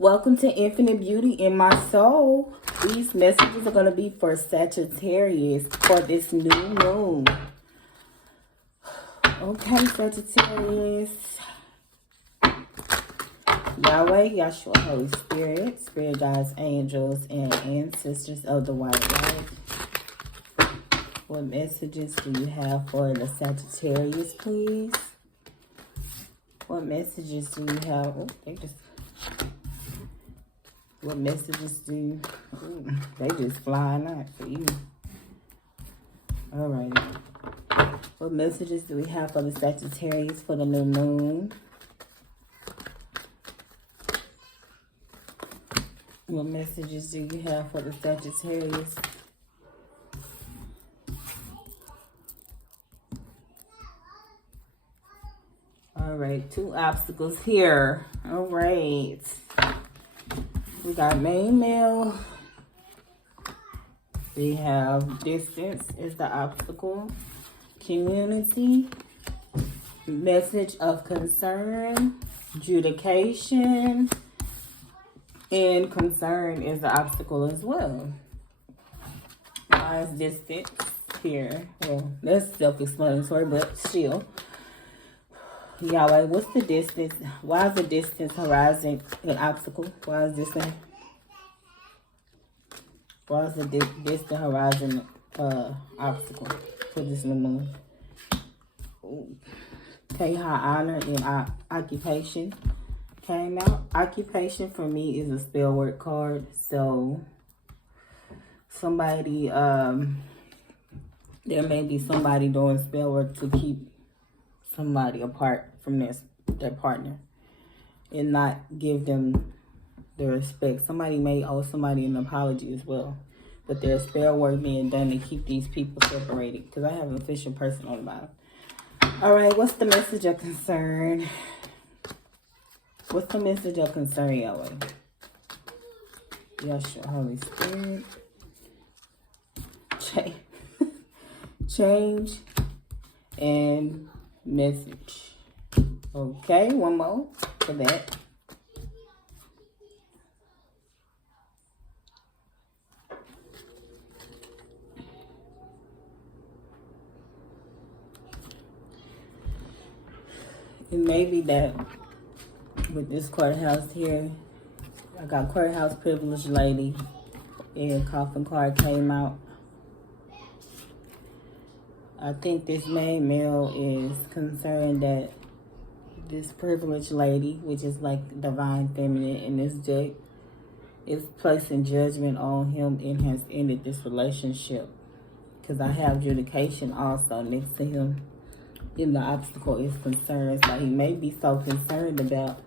Welcome to Infinite Beauty in My Soul. These messages are going to be for Sagittarius for this new moon. Okay, Sagittarius. Yahweh, Yahshua, Holy Spirit, Spirit guides, angels, and ancestors of the white light. What messages do you have for the Sagittarius, please? What messages do you have? Oh, what messages do you... Ooh, they just flying out for you. All right. What messages do we have for the Sagittarius for the new moon? What messages do you have for the Sagittarius? All right, 2 obstacles here. All right. We got main male. We have distance is the obstacle. Community. Message of concern. Adjudication. And concern is the obstacle as well. Why is distance here? Well, that's self-explanatory, but still. Yahweh, what's the distance? Why is the distance horizon an obstacle? Why is this thing? Why is the distant horizon obstacle for this new moon? Okay, high honor and occupation came out. Occupation for me is a spell work card. So somebody, there may be somebody doing spell work to keep somebody apart from their partner and not give them the respect. Somebody may owe somebody an apology as well, but there's spell work being done to keep these people separated, because I have an official person on the bottom. All right, what's the message of concern? What's the message of concern, Yahweh? Yahshua, Holy Spirit. Change and message. Okay, one more for that. It may be that with this courthouse here, I got courthouse privileged lady and coffin card came out. I think this main male is concerned that this privileged lady, which is like divine feminine in this deck, is placing judgment on him and has ended this relationship. Because I have adjudication also next to him. And the obstacle is concern. So he may be so concerned about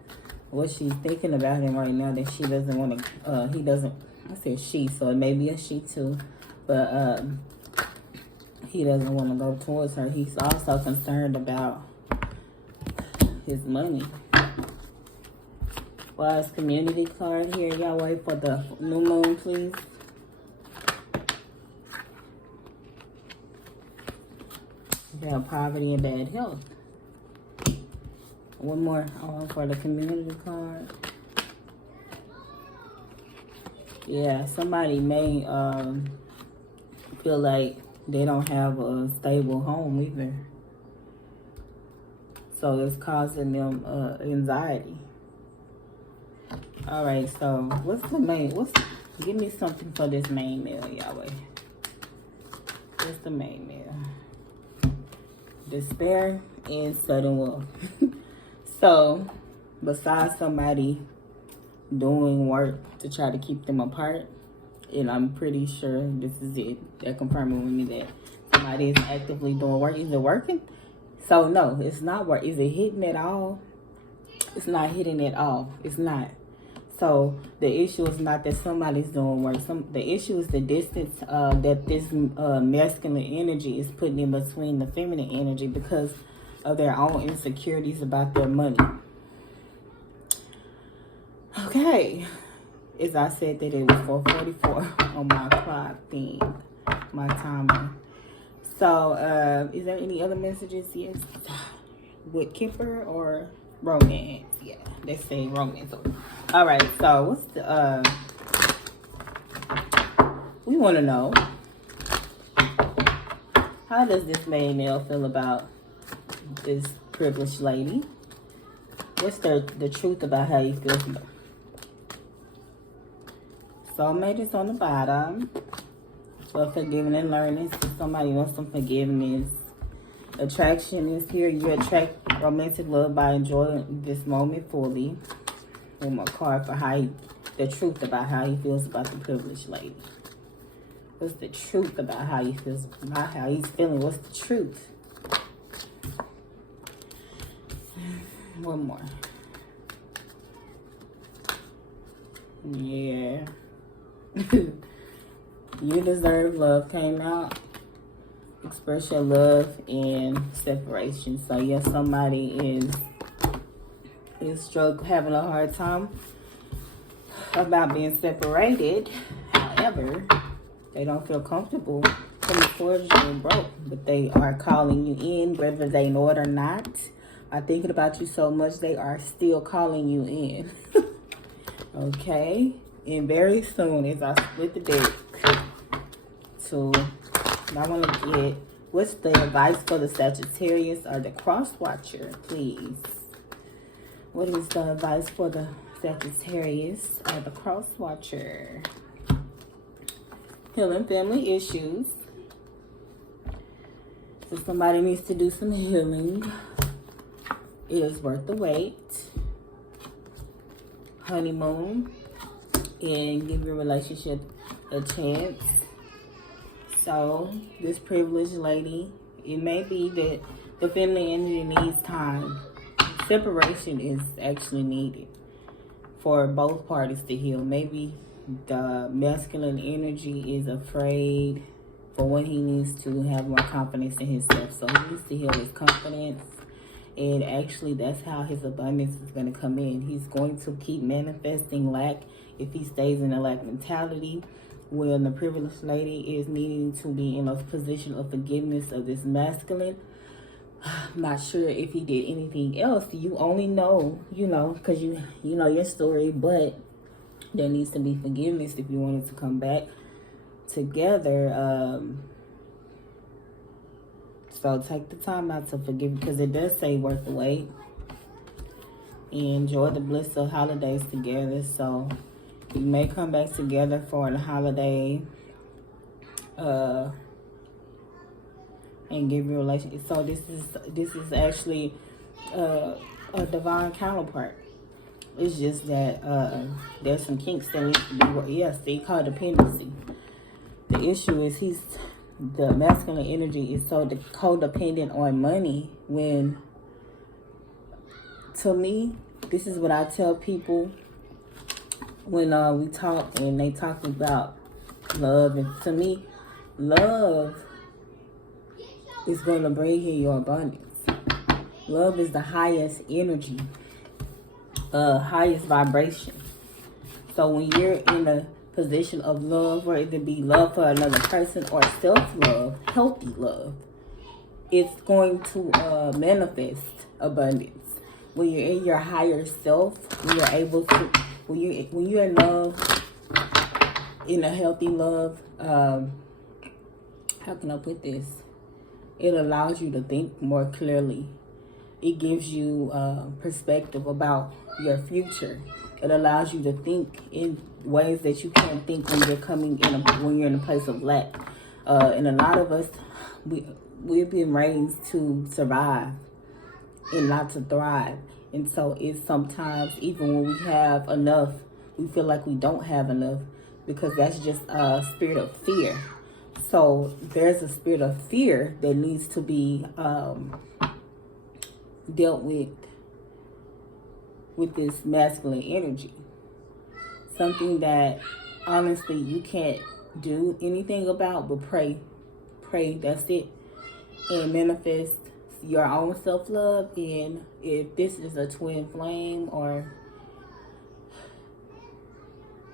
what she's thinking about him right now that she doesn't want to, he doesn't, I said she, so it may be a she too. But he doesn't want to go towards her. He's also concerned about his money. Why is community card here, Yahweh, for the new moon, please? We have poverty and bad health. One more for the community card. Yeah, somebody may feel like they don't have a stable home either. So it's causing them anxiety. All right, so what's the main, give me something for this main male, Yahweh. What's the main male? Despair and sudden wealth. So, besides somebody doing work to try to keep them apart, and I'm pretty sure this is it. They're confirming with me that somebody is actively doing work. Is it working? So, no, it's not work. Is it hitting at all? It's not hitting at all. It's not. So, the issue is not that somebody's doing work. The issue is the distance that this masculine energy is putting in between the feminine energy because of their own insecurities about their money. Okay. As I said that it was 4:44 on my clock thing, my timer. So, is there any other messages? Yes. With Kipper or romance? Yeah. They say romance. All right, so what's the we want to know, how does this main male feel about this privileged lady? What's the truth about how he feels about? Soulmate is on the bottom. For forgiving and learning. So somebody wants some forgiveness. Attraction is here. You attract romantic love by enjoying this moment fully. One more card for how the truth about how he feels about the privileged lady. What's the truth about how he feels, about how he's feeling? What's the truth? One more. Yeah. You deserve love came out. Express your love and separation. So yes, somebody is having a hard time about being separated. However, they don't feel comfortable coming towards you and broke, but they are calling you in, whether they know it or not. Are thinking about you so much, they are still calling you in. Okay, and very soon, as I split the deck, I want to get, what's the advice for the Sagittarius or the cross watcher, please? What is the advice for the Sagittarius or the cross watcher? Healing family issues. So somebody needs to do some healing. It is worth the wait. Honeymoon. And give your relationship a chance. So, this privileged lady, it may be that the feminine energy needs time. Separation is actually needed for both parties to heal. Maybe the masculine energy is afraid for when he needs to have more confidence in himself. So, he needs to heal his confidence. And actually, that's how his abundance is going to come in. He's going to keep manifesting lack if he stays in a lack mentality. When the privileged lady is needing to be in a position of forgiveness of this masculine. I'm not sure if he did anything else. You only know, because you know your story, but there needs to be forgiveness if you wanted to come back together. So take the time out to forgive, because it does say worth the wait. And enjoy the bliss of holidays together. So you may come back together for the holiday and give your relationship. So this is actually a divine counterpart. It's just that there's some kinks that need to be worked. Yes, they call dependency. The issue is the masculine energy is so codependent on money, when, to me, this is what I tell people when we talk and they talk about love. And to me, love is going to bring in your abundance. Love is the highest energy, highest vibration. So when you're in a position of love, or it be love for another person or self-love, healthy love, it's going to manifest abundance. When you're in your higher self, when you're able to, when you're in love, in a healthy love, how can I put this? It allows you to think more clearly. It gives you perspective about your future. It allows you to think in ways that you can't think when you're when you're in a place of lack. And a lot of us, we've been raised to survive and not to thrive. And so it's sometimes, even when we have enough, we feel like we don't have enough, because that's just a spirit of fear. So there's a spirit of fear that needs to be dealt with this masculine energy. Something that honestly you can't do anything about but pray. That's it. And manifest your own self-love. And if this is a twin flame or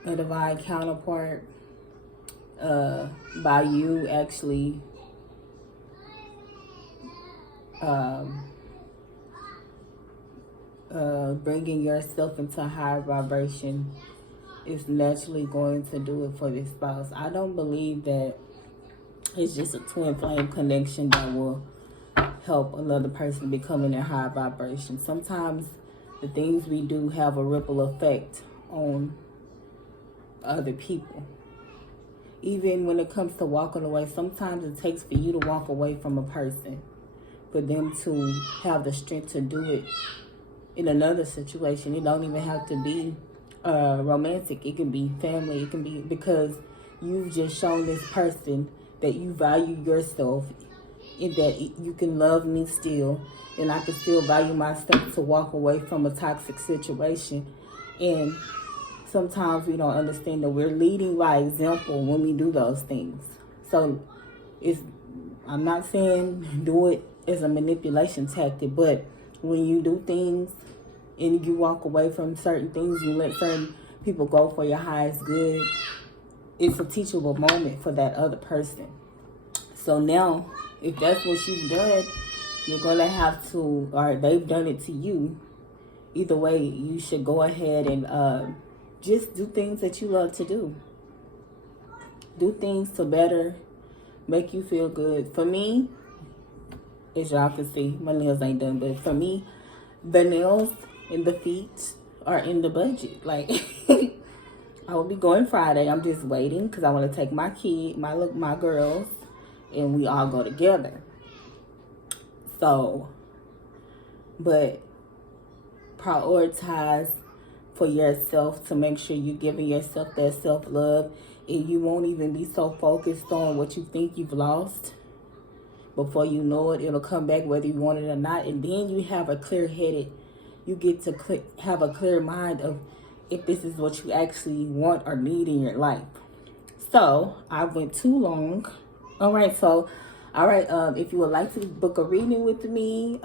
a divine counterpart, by you actually bringing yourself into a higher vibration is naturally going to do it for this spouse. I don't believe that it's just a twin flame connection that will help another person become in a high vibration. Sometimes the things we do have a ripple effect on other people. Even when it comes to walking away, sometimes it takes for you to walk away from a person for them to have the strength to do it in another situation. It don't even have to be romantic. It can be family. It can be because you've just shown this person that you value yourself and that you can love me still, and I can still value myself to walk away from a toxic situation. And sometimes we don't understand that we're leading by example when we do those things. So I'm not saying do it as a manipulation tactic, but when you do things and you walk away from certain things, you let certain people go for your highest good, it's a teachable moment for that other person. So now, if that's what you've done, you're going to have to, or they've done it to you. Either way, you should go ahead and just do things that you love to do. Do things to better make you feel good. For me, as y'all can see, my nails ain't done, but for me, the nails and the feet are in the budget. Like, I will be going Friday. I'm just waiting because I want to take my my girls, and we all go together. So, but prioritize for yourself to make sure you're giving yourself that self-love, and you won't even be so focused on what you think you've lost. Before you know it, it'll come back whether you want it or not. And then you have a clear-headed, you get to have a clear mind of if this is what you actually want or need in your life. So, I went too long. All right, if you would like to book a reading with me,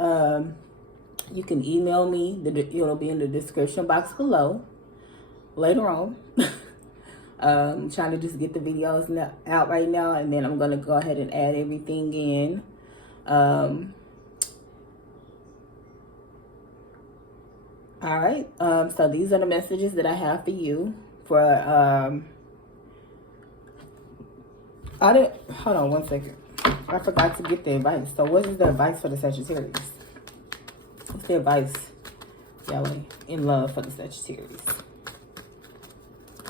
you can email me. It'll be in the description box below later on. I'm trying to just get the videos out right now, and then I'm going to go ahead and add everything in. All right, so these are the messages that I have for you for, hold on one second. I forgot to get the advice. So what is the advice for the Sagittarius? What's the advice, Yahweh, in love for the Sagittarius?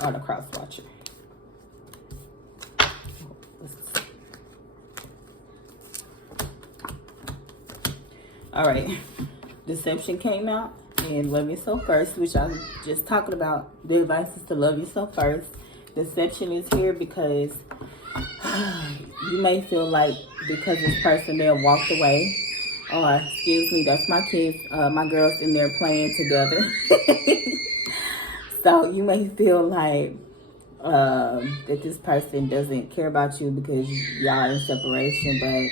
Or the cross watcher. All right. Deception came out. And love yourself first, which I'm just talking about. The advice is to love yourself first. Deception is here because you may feel like because this person may have walked away. Oh, excuse me, that's my kids, my girls in there playing together. So you may feel like that this person doesn't care about you because y'all in separation, but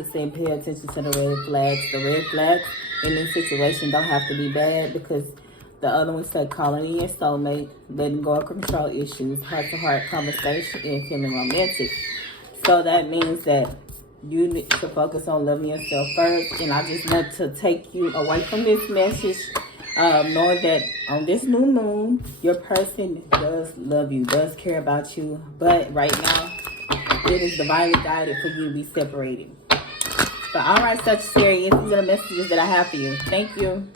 it's saying pay attention to the red flags. The red flags in this situation don't have to be bad because the other one said calling in your soulmate, letting go of control issues, heart-to-heart conversation, and feeling romantic. So that means that you need to focus on loving yourself first. And I just want to take you away from this message, knowing that on this new moon, your person does love you, does care about you. But right now, it is divinely guided for you to be separated. But all right, Sagittarius, these are the messages that I have for you. Thank you.